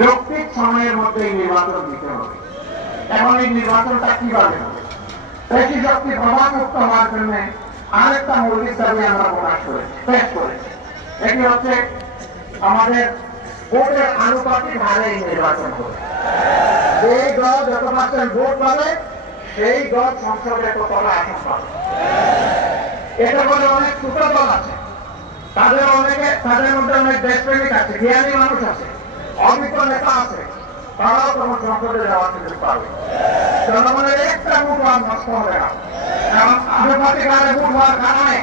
যৌক্তিক সময়ের মধ্যে নির্বাচন দিতে হবে। এখন এই নির্বাচনটা কিভাবে হবে? পেশি শক্তি প্রভাবমুক্ত হওয়ার জন্য আরেকটা মৌলিক দাবি আমরা পেশ করেছি। এটি হচ্ছে আমাদের ভোটের আনুপাতিক হারে নির্বাচন হবে। যেই দল যত পার্সেন্ট ভোট পাবে সেই দল সংসদে ততটা আসন পাবে। এটা বলে অনেক ছোট দল আছে, তাদের মধ্যে অনেক দেশপ্রেমিক আছে, জ্ঞানী মানুষ আছে, অভিজ্ঞ নেতা আছে, তারাও তখন সংসদে যাওয়ার সুযোগ পাবে। জনগণের একটা ভোট নষ্ট হবে না। কারণ আনুপাতিক হারে ভোট হওয়ার কারণে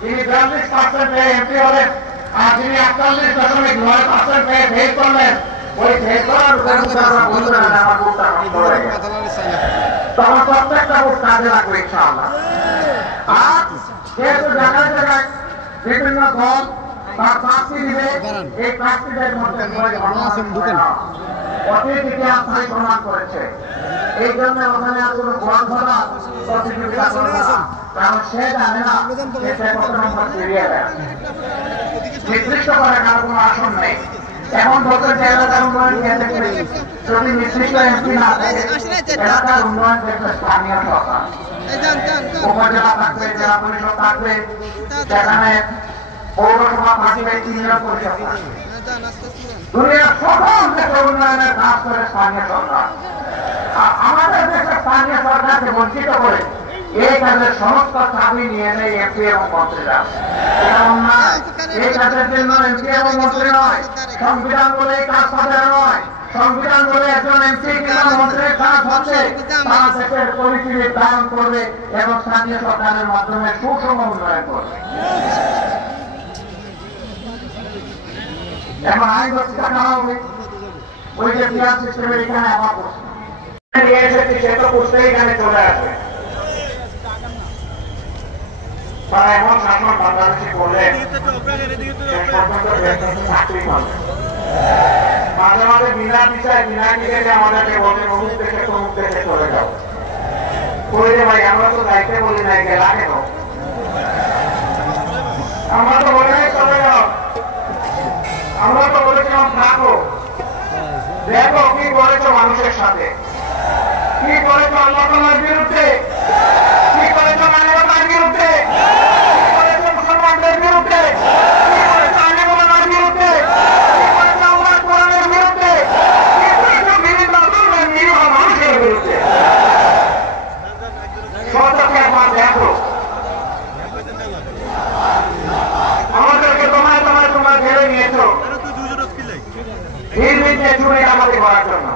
যিনি 42% পেয়ে এমপি হলেন আর যিনি 48.9% পেয়ে ফেল করলেন, ওই ফেল করার আমার ভোটটা নষ্ট হয়ে গেছে। তখন প্রত্যেকটা ভোট কাজে লাগবে ইনশাআল্লাহ। আর যেহেতু জায়গায় জায়গায় বিভিন্ন দল তার প্রার্থী দিবে, এই প্রার্থীদের মধ্যে অতীত ইতিহাস প্রমাণ করেছে। এই জন্য ওখানে আর কোনো গোয়াল ধরা প্রতিযোগিতা করবে না, কারণ সে জানে না সে কত নম্বর ফিরিয়ে দেয়। নির্দিষ্ট করে কারো কোনো আসন নেই। এখন বলতে এলাকার উন্নয়ন কেন্দ্রে যদি নির্দিষ্ট এমপি না থাকে, এলাকার উন্নয়ন দেখবে স্থানীয় সরকার, উপজেলা থাকবে, জেলা পরিষদ থাকবে, সেখানে পৌরসভা থাকবে, ইউনিয়ন পরিষদ থাকবে। দুনিয়ার সকল দেশের উন্নয়নের কাজ করে স্থানীয় সরকার। আর আমাদের দেশের স্থানীয় সরকারকে বঞ্চিত করে এই কাজের সমস্ত চাবি নিয়ে নেয় এমপি এবং মন্ত্রীরা। এই কাজের জন্য এমপি এবং মন্ত্রী নয়, সংবিধান বলে এই কাজ তাদের নয়। সংবিধান বলে একজন এমপি কিংবা মন্ত্রীর কাজ হচ্ছে তারা দেশের পরিস্থিতি নির্ধারণ করবে এবং স্থানীয় সরকারের মাধ্যমে সুষম উন্নয়ন করবে। এখন আইন ব্যবস্থা করা হবে, ওই যে পিয়ার সিস্টেমের এখানে আমার প্রশ্ন নিয়ে এসেছি, সে তো বুঝতেই এখানে চলে আসবে। তারা এমন শাসন বাংলাদেশে করলেন চাকরি পাবে। মাঝে মাঝে বিনা বিষয় বিনা টিকেটে আমাদেরকে বলে অমুক দেশে তমুক দেশে চলে যাও। বলে যে ভাই আমরা তো যাইতে বলি নাই, গেলা কেন? আমরা তো বলে নাই চলে যাও, আমরা তো বলেছিলাম থাকো, দেখো কি করেছো মানুষের সাথে, কি করেছো আল্লাহ তাআলার বিরুদ্ধে, কি করেছো মানবতার বিরুদ্ধে, কি করেছো মুসলমানদের বিরুদ্ধে, কি করেছো আলেমুলামার বিরুদ্ধে, কি করেছো আল্লাহর কোরআনের বিরুদ্ধে, কি করেছো বিভিন্ন ধর্মের নিরীহ মানুষের বিরুদ্ধে। সত্যকে একবার দেখো, আমাদেরকে তোমায় তোমরা ঘেরে নিয়েছো নির্বিঘ্নে চুরি আমাদের করার জন্য।